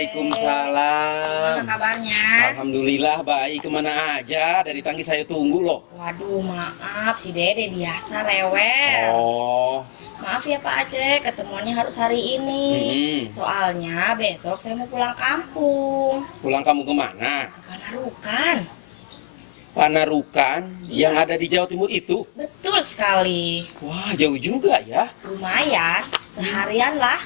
Waalaikumsalam. Gimana kabarnya? Alhamdulillah baik. Kemana aja? Dari tangki saya tunggu loh. Waduh, maaf si Dede biasa rewel. Oh, Maaf ya Pak Aceh, ketemuannya harus hari ini. Soalnya besok saya mau pulang kampung. pulang kamu kemana? Ke Panarukan. Panarukan yang ada di Jawa Timur itu. Betul sekali. Wah, jauh juga ya. Lumayan, seharian lah.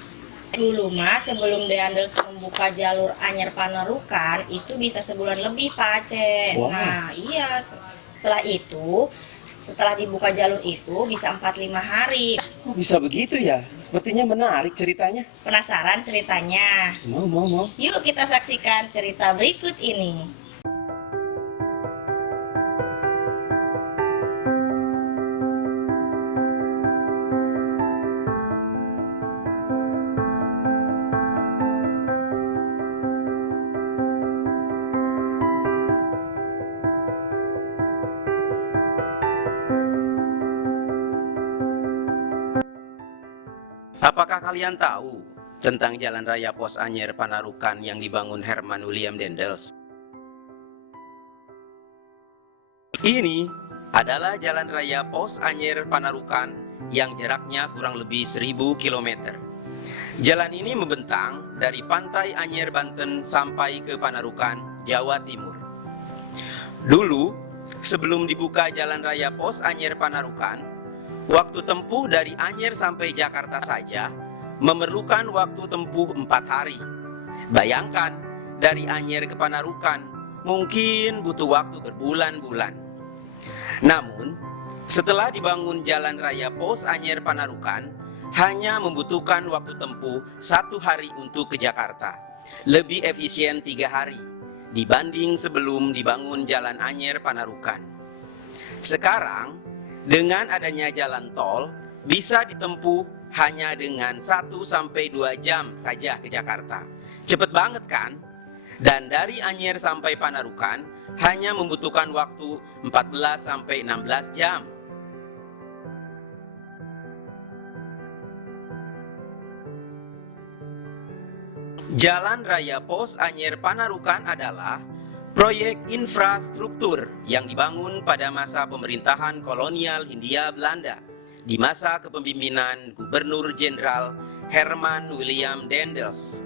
Dulu mas sebelum Deandels membuka jalur Anyer Panarukan itu bisa sebulan lebih Pak Aceh. Wow. Nah iya, setelah dibuka jalur itu bisa 4-5 hari. Oh, bisa begitu ya? Sepertinya menarik ceritanya. Penasaran ceritanya? Mau. Yuk kita saksikan cerita berikut ini. Apakah kalian tahu tentang Jalan Raya Pos Anyer Panarukan yang dibangun Herman William Daendels? Ini adalah Jalan Raya Pos Anyer Panarukan yang jaraknya kurang lebih 1000 km. Jalan ini membentang dari pantai Anyer, Banten sampai ke Panarukan, Jawa Timur. Dulu, sebelum dibuka Jalan Raya Pos Anyer Panarukan, waktu tempuh dari Anyer sampai Jakarta saja memerlukan waktu tempuh 4 hari. Bayangkan, dari Anyer ke Panarukan mungkin butuh waktu berbulan-bulan. Namun, setelah dibangun Jalan Raya Pos Anyer Panarukan, hanya membutuhkan waktu tempuh 1 hari untuk ke Jakarta. Lebih efisien 3 hari dibanding sebelum dibangun Jalan Anyer Panarukan. Sekarang, dengan adanya jalan tol, bisa ditempuh hanya dengan 1-2 jam saja ke Jakarta. Cepet banget kan? Dan dari Anyer sampai Panarukan hanya membutuhkan waktu 14-16 jam. Jalan Raya Pos Anyer Panarukan adalah proyek infrastruktur yang dibangun pada masa pemerintahan kolonial Hindia Belanda di masa kepemimpinan Gubernur Jenderal Herman William Daendels.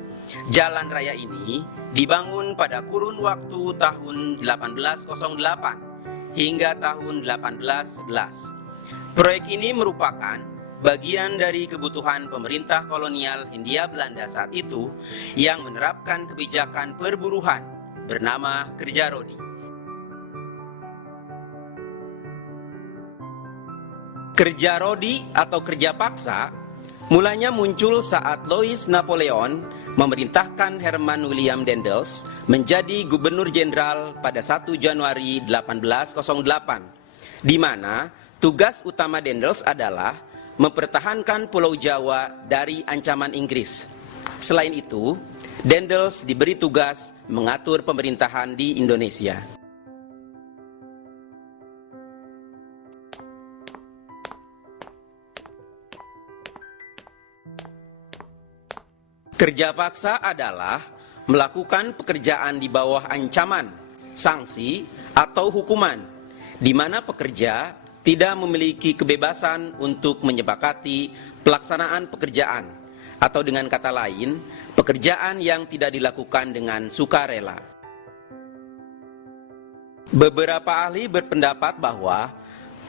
Jalan raya ini dibangun pada kurun waktu tahun 1808 hingga tahun 1811. Proyek ini merupakan bagian dari kebutuhan pemerintah kolonial Hindia Belanda saat itu yang menerapkan kebijakan perburuhan bernama kerja rodi. Kerja rodi atau kerja paksa mulanya muncul saat Louis Napoleon memerintahkan Herman William Daendels menjadi gubernur jenderal pada 1 Januari 1808, di mana tugas utama Daendels adalah mempertahankan Pulau Jawa dari ancaman Inggris. Selain itu, Daendels diberi tugas mengatur pemerintahan di Indonesia. Kerja paksa adalah melakukan pekerjaan di bawah ancaman, sanksi, atau hukuman, di mana pekerja tidak memiliki kebebasan untuk menyepakati pelaksanaan pekerjaan, atau dengan kata lain, pekerjaan yang tidak dilakukan dengan sukarela. Beberapa ahli berpendapat bahwa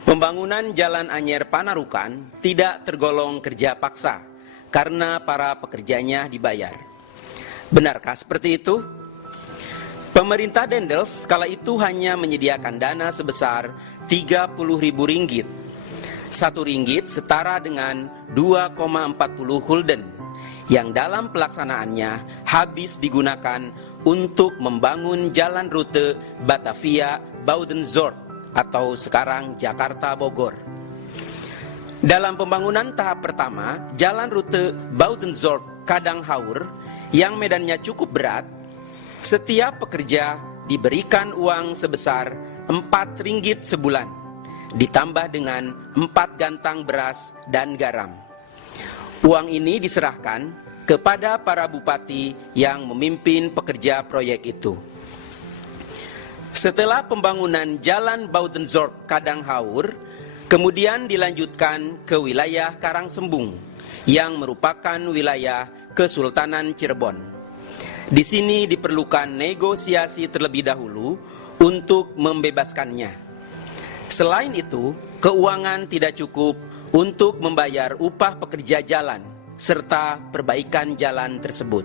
pembangunan Jalan Anyer Panarukan tidak tergolong kerja paksa karena para pekerjanya dibayar. Benarkah seperti itu? Pemerintah Daendels kala itu hanya menyediakan dana sebesar 30.000 ringgit. 1 ringgit setara dengan 2,40 gulden, yang dalam pelaksanaannya habis digunakan untuk membangun jalan rute Batavia-Buitenzorg atau sekarang Jakarta-Bogor. Dalam pembangunan tahap pertama, jalan rute Buitenzorg-Kadanghaur yang medannya cukup berat, setiap pekerja diberikan uang sebesar 4 ringgit sebulan, ditambah dengan 4 gantang beras dan garam. Uang ini diserahkan kepada para bupati yang memimpin pekerja proyek itu. Setelah pembangunan Jalan Baudenzorp Kadanghaur, kemudian dilanjutkan ke wilayah Karangsembung yang merupakan wilayah Kesultanan Cirebon. Di sini diperlukan negosiasi terlebih dahulu untuk membebaskannya. Selain itu, keuangan tidak cukup untuk membayar upah pekerja jalan serta perbaikan jalan tersebut.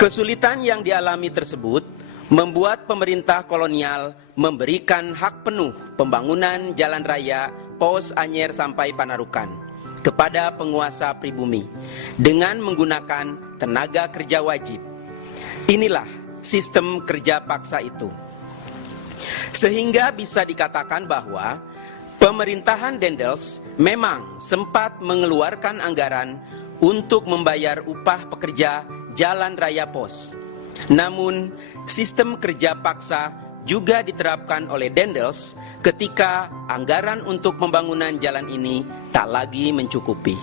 Kesulitan yang dialami tersebut membuat pemerintah kolonial memberikan hak penuh pembangunan jalan raya Pos Anyer sampai Panarukan kepada penguasa pribumi dengan menggunakan tenaga kerja wajib. Inilah sistem kerja paksa itu. Sehingga bisa dikatakan bahwa pemerintahan Daendels memang sempat mengeluarkan anggaran untuk membayar upah pekerja jalan raya pos. Namun, sistem kerja paksa juga diterapkan oleh Daendels ketika anggaran untuk pembangunan jalan ini tak lagi mencukupi.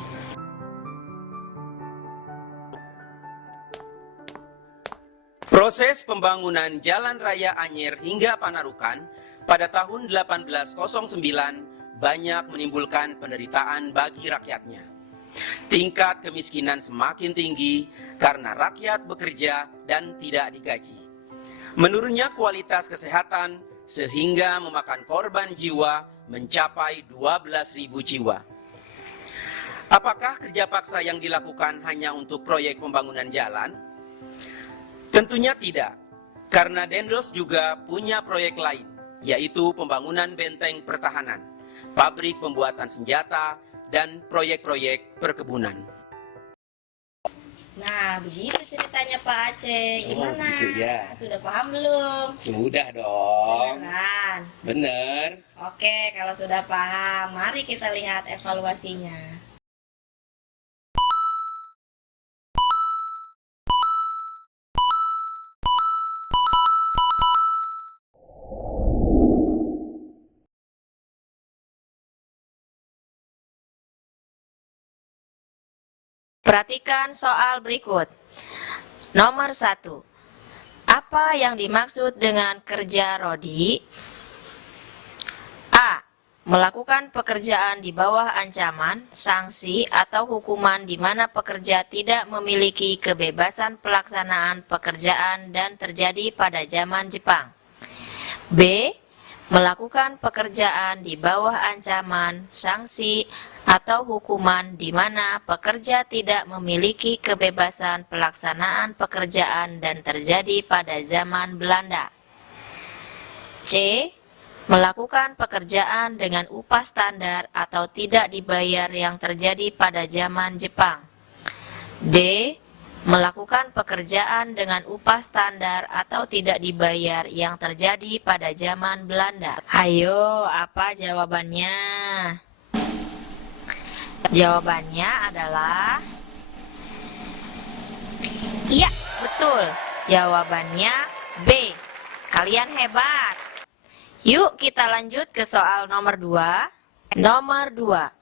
Proses pembangunan Jalan Raya Anyer hingga Panarukan pada tahun 1809 banyak menimbulkan penderitaan bagi rakyatnya. Tingkat kemiskinan semakin tinggi karena rakyat bekerja dan tidak digaji. Menurunnya kualitas kesehatan sehingga memakan korban jiwa mencapai 12.000 jiwa. Apakah kerja paksa yang dilakukan hanya untuk proyek pembangunan jalan? Tentunya tidak, karena Daendels juga punya proyek lain, yaitu pembangunan benteng pertahanan, pabrik pembuatan senjata, dan proyek-proyek perkebunan. Nah, begitu ceritanya Pak Aceh. Gimana? Gitu ya. Sudah paham belum? Sudah dong. Beneran. Bener. Oke, kalau sudah paham, mari kita lihat evaluasinya. Perhatikan soal berikut. Nomor 1. Apa yang dimaksud dengan kerja Rodi? A. Melakukan pekerjaan di bawah ancaman, sanksi, atau hukuman di mana pekerja tidak memiliki kebebasan pelaksanaan pekerjaan dan terjadi pada zaman Jepang. B. Melakukan pekerjaan di bawah ancaman, sanksi, atau hukuman di mana pekerja tidak memiliki kebebasan pelaksanaan pekerjaan dan terjadi pada zaman Belanda. C. Melakukan pekerjaan dengan upah standar atau tidak dibayar yang terjadi pada zaman Jepang. D. Melakukan pekerjaan dengan upah standar atau tidak dibayar yang terjadi pada zaman Belanda. Hayo, apa jawabannya? Jawabannya adalah iya, betul. Jawabannya B. Kalian hebat. Yuk kita lanjut ke soal nomor 2. Nomor 2.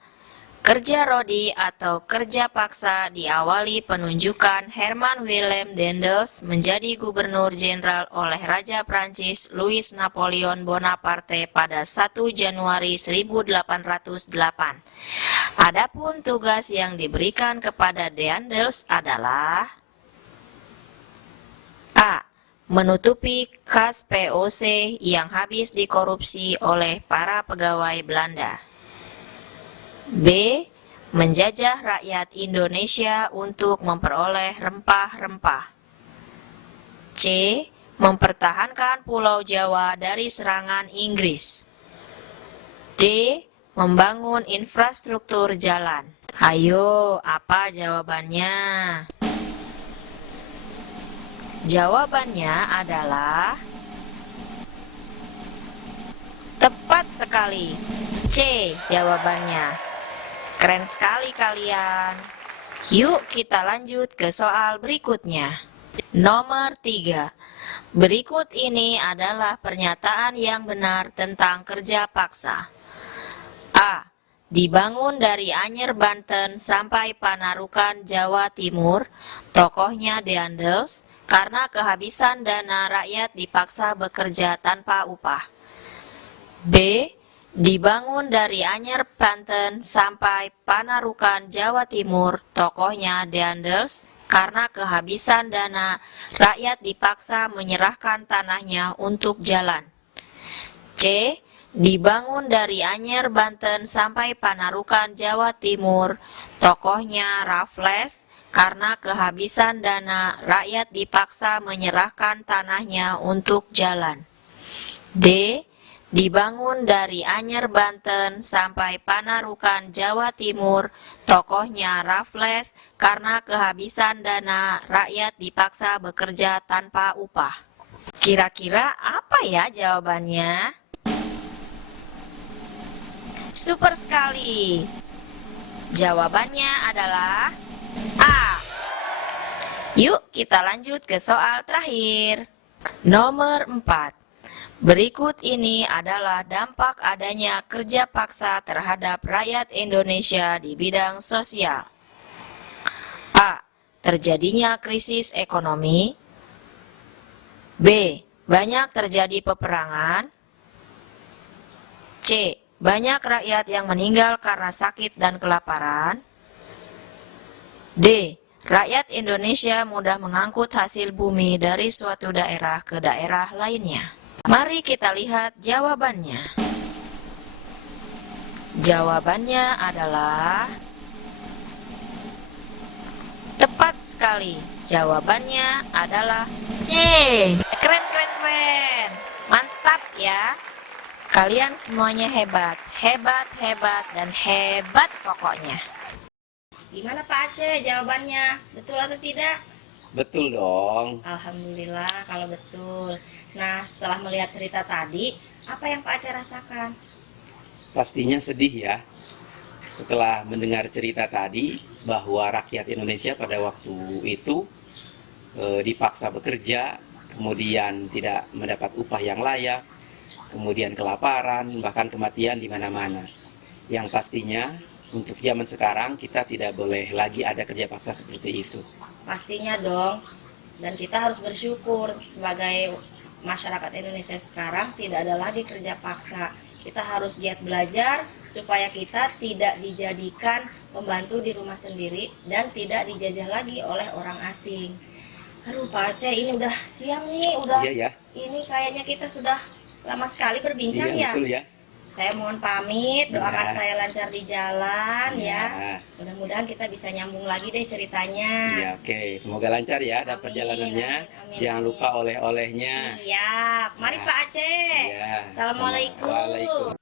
Kerja Rodi atau kerja paksa diawali penunjukan Herman Willem Daendels menjadi gubernur jenderal oleh Raja Prancis Louis Napoleon Bonaparte pada 1 Januari 1808. Adapun tugas yang diberikan kepada Daendels adalah A. Menutupi kas POC yang habis dikorupsi oleh para pegawai Belanda. B. Menjajah rakyat Indonesia untuk memperoleh rempah-rempah. C. Mempertahankan Pulau Jawa dari serangan Inggris. D. Membangun infrastruktur jalan. Ayo, apa jawabannya? Jawabannya adalah tepat sekali. C jawabannya. Keren sekali kalian. Yuk kita lanjut ke soal berikutnya. Nomor 3. Berikut ini adalah pernyataan yang benar tentang kerja paksa. A. dibangun dari Anyer, Banten sampai Panarukan, Jawa Timur, tokohnya Deandels, karena kehabisan dana rakyat dipaksa bekerja tanpa upah. B. Dibangun dari Anyer, Banten sampai Panarukan, Jawa Timur, tokohnya Deandels, karena kehabisan dana rakyat dipaksa menyerahkan tanahnya untuk jalan. C. Dibangun dari Anyer, Banten sampai Panarukan, Jawa Timur, tokohnya Raffles, karena kehabisan dana rakyat dipaksa menyerahkan tanahnya untuk jalan. D. Dibangun dari Anyer, Banten sampai Panarukan, Jawa Timur, tokohnya Raffles, karena kehabisan dana rakyat dipaksa bekerja tanpa upah. Kira-kira apa ya jawabannya? Super sekali. Jawabannya adalah A. Yuk kita lanjut ke soal terakhir. Nomor 4. Berikut ini adalah dampak adanya kerja paksa terhadap rakyat Indonesia di bidang sosial. A. Terjadinya krisis ekonomi. B. Banyak terjadi peperangan. C. Banyak rakyat yang meninggal karena sakit dan kelaparan. D. Rakyat Indonesia mudah mengangkut hasil bumi dari suatu daerah ke daerah lainnya. Mari kita lihat jawabannya. Jawabannya adalah tepat sekali. Jawabannya adalah C. Keren, keren, keren. Mantap ya. Kalian semuanya hebat, hebat, hebat, dan hebat pokoknya. Gimana Pak Aceh jawabannya? Betul atau tidak? Betul dong. Alhamdulillah kalau betul. Nah, setelah melihat cerita tadi, apa yang Pak Aceh rasakan? Pastinya sedih ya. Setelah mendengar cerita tadi bahwa rakyat Indonesia pada waktu itu dipaksa bekerja, kemudian tidak mendapat upah yang layak, kemudian kelaparan, bahkan kematian di mana-mana. Yang pastinya untuk zaman sekarang kita tidak boleh lagi ada kerja paksa seperti itu. Pastinya dong. Dan kita harus bersyukur sebagai masyarakat Indonesia sekarang tidak ada lagi kerja paksa. Kita harus giat belajar supaya kita tidak dijadikan pembantu di rumah sendiri dan tidak dijajah lagi oleh orang asing. Aduh Pak Aceh, ini udah siang nih, udah. Iya ya. Ini kayaknya kita sudah lama sekali berbincang Iya, ya. betul ya. Saya mohon pamit, doakan Ya. saya lancar di jalan ya. Ya. Mudah-mudahan kita bisa nyambung lagi deh ceritanya. Ya, oke. Semoga lancar ya ada Amin, perjalanannya. amin, Jangan amin. lupa oleh-olehnya. Siap. Mari Ya. Pak Aceh. Ya. Assalamualaikum. Waalaikumsalam.